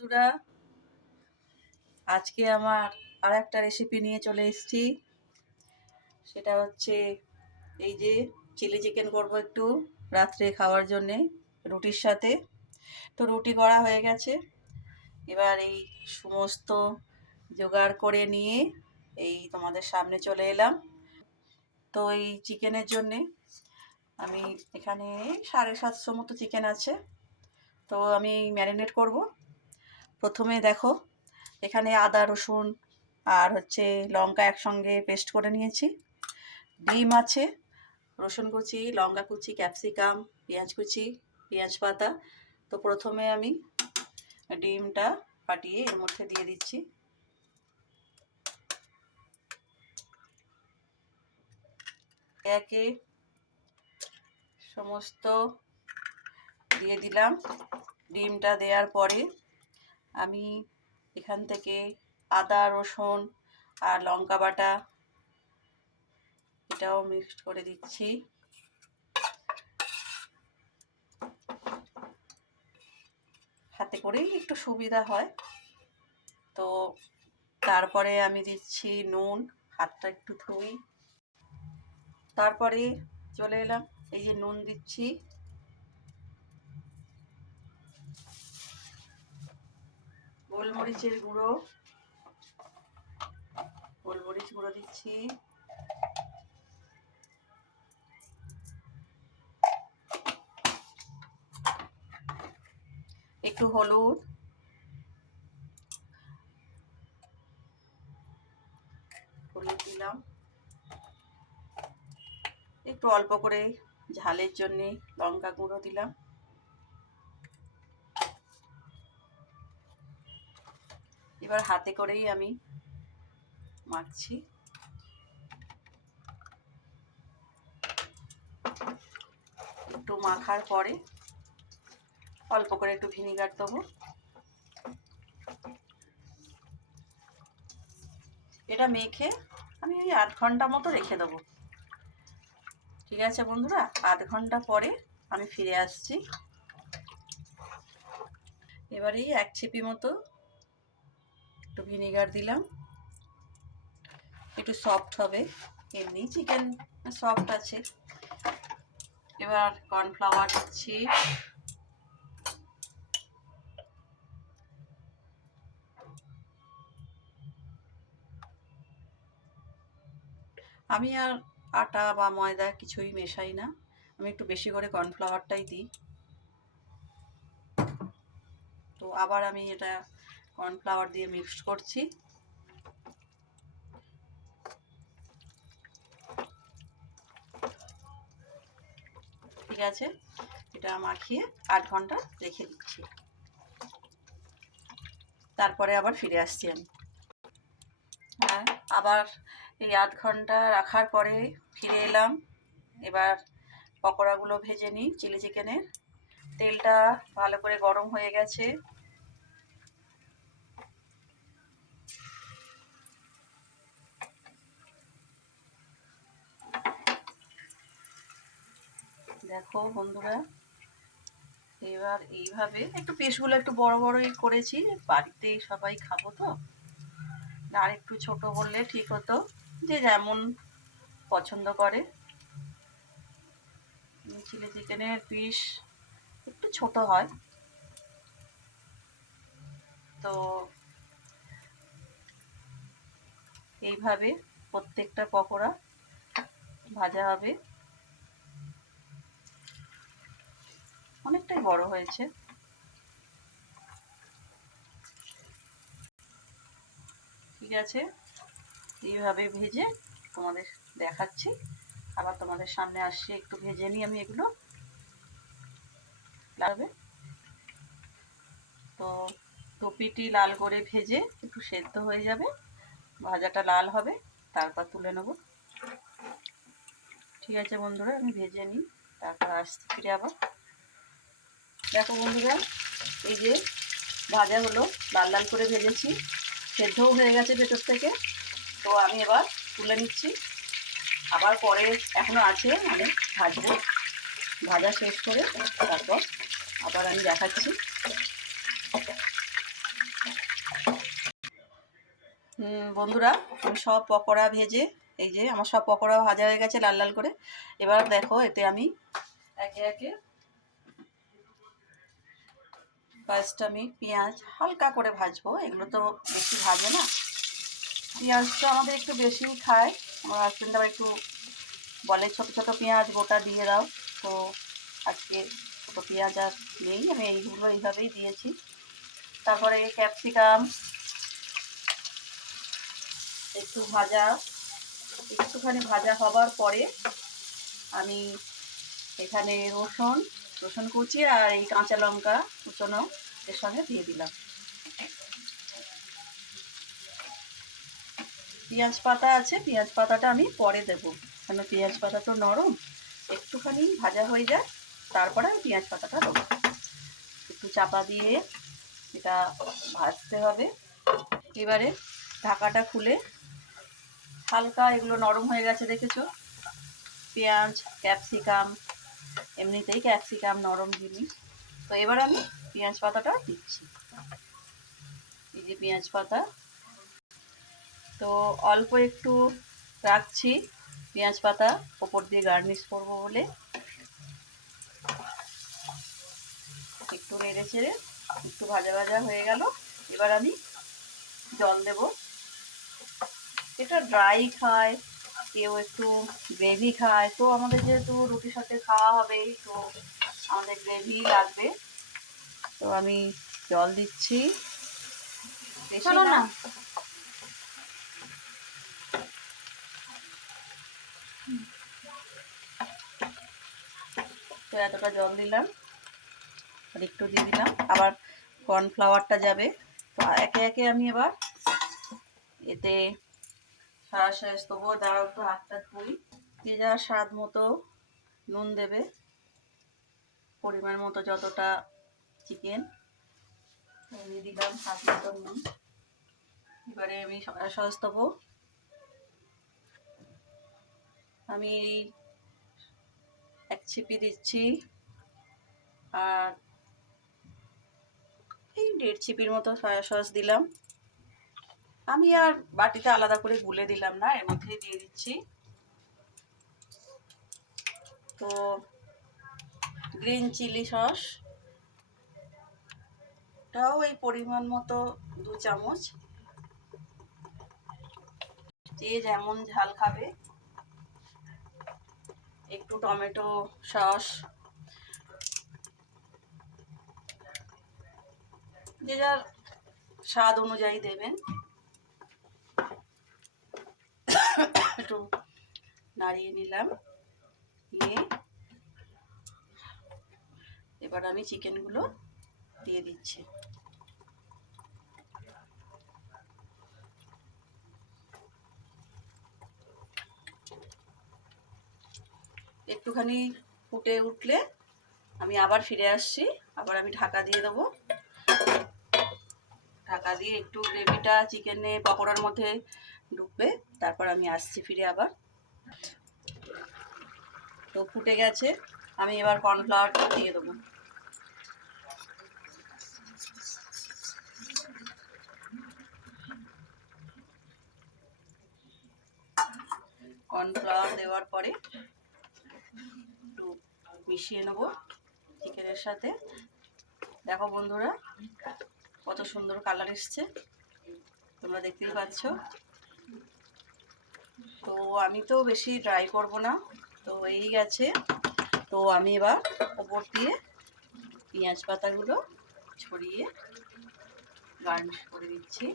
বন্ধুরা, আজকে আমার আর একটা রেসিপি নিয়ে চলে এসেছি। সেটা হচ্ছে এই যে চিলি চিকেন করব একটু রাত্রে খাওয়ার জন্যে রুটির সাথে। তো রুটি করা হয়ে গেছে, এবার এই সমস্ত জোগাড় করে নিয়ে এই তোমাদের সামনে চলে এলাম। তো এই চিকেনের জন্যে আমি এখানে 750 মতো চিকেন আছে, তো আমি ম্যারিনেট করব। প্রথমে দেখো, এখানে আদা রসুন আর হচ্ছে লঙ্কা একসঙ্গে পেস্ট করে নিয়েছি। ডিম আছে, রসুন কুচি, লঙ্কা কুচি, ক্যাপসিকাম, পেঁয়াজ কুচি, পেঁয়াজ পাতা। তো প্রথমে আমি ডিমটা ফাটিয়ে এর মধ্যে দিয়ে দিচ্ছি। একে সমস্ত দিয়ে দিলাম। ডিমটা দেওয়ার পরে আমি এখান থেকে আদা রসুন আর লঙ্কা বাটা এটাও মিক্সড করে দিচ্ছি। হাতে করেই একটু সুবিধা হয়। তো তারপরে আমি দিচ্ছি নুন, হাতটা একটু ধুই। তারপরে চলে এলাম, এই যে নুন দিচ্ছি, গোলমরিচের গুঁড়ো, গোলমরিচ গুঁড়ো দিচ্ছি, একটু হলুদ, হলুদ দিলাম, একটু অল্প করে ঝালের জন্যে লঙ্কা গুঁড়ো দিলাম। এবার হাতে করেই আমি মাখছি। একটু মাখার পরে অল্প করে একটু ভিনিগার দেবো। এটা মেখে আমি ওই 8 ঘন্টা মতো রেখে দেবো। ঠিক আছে বন্ধুরা, 8 ঘন্টা পরে আমি ফিরে আসছি। এবারে 1 ছিপি মতো একটু ভিনিগার দিলাম, একটু সফট হবে, এমনি চিকেন সফট আছে। এবার কর্নফ্লাওয়ার দিচ্ছি, আমি আর আটা বা ময়দা কিছুই মেশাই না, আমি একটু বেশি করে কর্নফ্লাওয়ারটাই দিই। তো আবার আমি এটা কর্নফ্লাওয়ার দিয়ে মিক্সড করছি। ঠিক আছে, এটা মাখিয়ে 8 ঘন্টা রেখে দিচ্ছি। তারপরে আবার ফিরে আসছি আমি। হ্যাঁ, আবার এই 8 ঘন্টা রাখার পরে ফিরে এলাম। এবার পকোড়াগুলো ভেজে নিই চিলি চিকেনের। তেলটা ভালো করে গরম হয়ে গেছে। দেখো বন্ধুরা, এবার এইভাবে একটু পিসগুলো একটু বড় বড়ই করেছি, বাড়িতে সবাই খাবো তো, আর একটু ছোট করলে ঠিক হতো, যে যেমন পছন্দ করে। চিলি চিকেনের পিস একটু ছোট হয়, তো এইভাবে প্রত্যেকটা পকোড়া ভাজা হবে। অনেকটাই বড় হয়েছে। ঠিক আছে, এইভাবে ভেজে তোমাদের দেখাচ্ছি। আবার তোমাদের সামনে আসছি, একটু ভেজে নিই আমি এগুলো লাগবে। তো টুপিটি লাল করে ভেজে একটু সেদ্ধ হয়ে যাবে, ভাজাটা লাল হবে, তারপর তুলে নেব। ঠিক আছে বন্ধুরা, আমি ভেজে নিই, তারপর আসছি ফিরে আবার। দেখো বন্ধুরা, এই যে ভাজা হলো, লাল লাল করে ভেজেছি, সেদ্ধও হয়ে গেছে ভেতর থেকে। তো আমি এবার তুলে নিচ্ছি। আবার পরে এখনো আছে, মানে ভাজবো, ভাজা শেষ করে তারপর আবার আমি দেখাচ্ছি। বন্ধুরা, আমি সব পকোড়া ভেজে, এই যে আমার সব পকোড়া ভাজা হয়ে গেছে লাল লাল করে। এবার দেখো এতে আমি একে একে ফার্স্ট আমি পেঁয়াজ হালকা করে ভাজবো, এগুলো তো বেশি ভাজে না। পেঁয়াজটা আমাদের একটু বেশি খায়, আমার হাজব্যান্ড আবার একটু বলে ছোট ছোট পেঁয়াজ গোটা দিয়ে দাও। তো আজকে ছোটো পেঁয়াজ আর নেই, আমি এইগুলো এইভাবেই দিয়েছি। তারপরে ক্যাপসিকাম একটু একটুখানি ভাজা হবার পরে আমি এখানে রসুন কুচি আর এই কাঁচা লঙ্কা কুচনো এর সঙ্গে দিয়ে দিলাম। পেঁয়াজ পাতা আছে, পেঁয়াজ পাতাটা আমি পরে দেবো, কারণ পেঁয়াজ পাতা তো নরম, একটুখানি ভাজা হয়ে যায় তারপরে আমি পেঁয়াজ পাতাটা দেবো। একটু চাপা দিয়ে এটা ভাজতে হবে। এবারে ঢাকাটা খুলে হালকা এগুলো নরম হয়ে গেছে দেখেছো, পেঁয়াজ ক্যাপসিকাম, এমনিতেই ক্যাপসিকাম নরম জিনিস। তো এবার আমি পেঁয়াজ পাতাটা দিচ্ছি, এই যে পেঁয়াজ পাতা। তো অল্প একটু রাখছি পেঁয়াজ পাতা ওপর দিয়ে গার্নিশ করবো বলে। একটু নেড়ে চেড়ে একটু ভাজা ভাজা হয়ে গেল, এবার আমি জল দেব। এটা ড্রাই খায়, কেউ একটু গ্রেভি খায়, তো আমাদের যেহেতু রুটির সাথে খাওয়া হবে তো আমাদের গ্রেভি লাগবে, তো আমি জল দিচ্ছি বেশি না। তো এতটা জল দিলাম, আর একটু দিয়ে দিলাম, আবার কর্নফ্লাওয়ারটা যাবে। তো একে একে আমি এবার এতে সয়া দেবো, দাঁড়াও একটু হাতটা ধুই। যে যার স্বাদ মতো নুন দেবে, পরিমাণ মতো যতটা চিকেন দিয়ে দিলাম স্বাদ মতো নুন। এবারে আমি সয়া সস দেবো, আমি এক ছিপি দিচ্ছি, আর এই 1.5 ছিপির মতো সয়া সস দিলাম। আমি আর বাটিতে আলাদা করে গুলে দিলাম না, এর মধ্যেই দিয়ে দিচ্ছি। তো গ্রিন চিলি সস টাও এই পরিমাণ মতো 2 চামচ, যে যেমন ঝাল খাবে। একটু টমেটো সস, যে যার স্বাদ অনুযায়ী দেবেন। একটু নাড়িয়ে নিলাম, নিয়ে এবার আমি চিকেনগুলো দিয়ে দিচ্ছি। একটুখানি ফুটে উঠলে আমি আবার ফিরে আসছি, আবার আমি ঢাকা দিয়ে দেবো। ঢাকা দিয়ে একটু গ্রেভিটা চিকেনে পকোড়ার মধ্যে ঢুকবে, তারপর আমি আসছি ফিরে আবার। তো ফুটে গেছে, আমি এবার কর্নফ্লাওয়ারটা দিয়ে দেবো। কর্নফ্লাওয়ার দেওয়ার পরে একটু মিশিয়ে নেবো চিকেনের সাথে। দেখো বন্ধুরা কত সুন্দর কালার এসছে, তোমরা দেখতেই পাচ্ছ। তো আমি তো বেশি ড্রাই করব না, তো এই গেছে। তো আমি এবার ওপর দিয়ে পেঁয়াজ পাতাগুলো ছড়িয়ে গার্নিশ করে দিচ্ছি।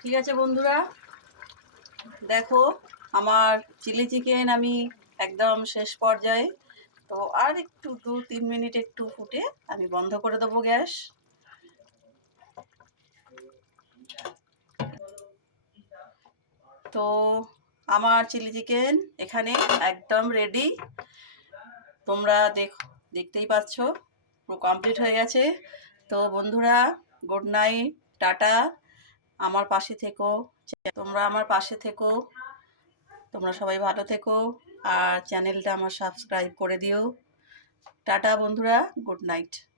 ঠিক আছে বন্ধুরা, দেখো আমার চিলি চিকেন আমি একদম শেষ পর্যায়ে। তো আর একটু 2-3 মিনিট একটু ফুটে আমি বন্ধ করে দেবো গ্যাস। তো আমার চিলি চিকেন এখানে একদম রেডি, তোমরা দেখতেই পাচ্ছ পুরো কমপ্লিট হয়ে গেছে। তো বন্ধুরা গুড নাইট, টাটা। আমার পাশে থেকো, তোমরা আমার পাশে থেকো, তোমরা সবাই ভালো থেকো। আর চ্যানেলটা আমার সাবস্ক্রাইব করে দিও। টাটা বন্ধুরা, গুড নাইট।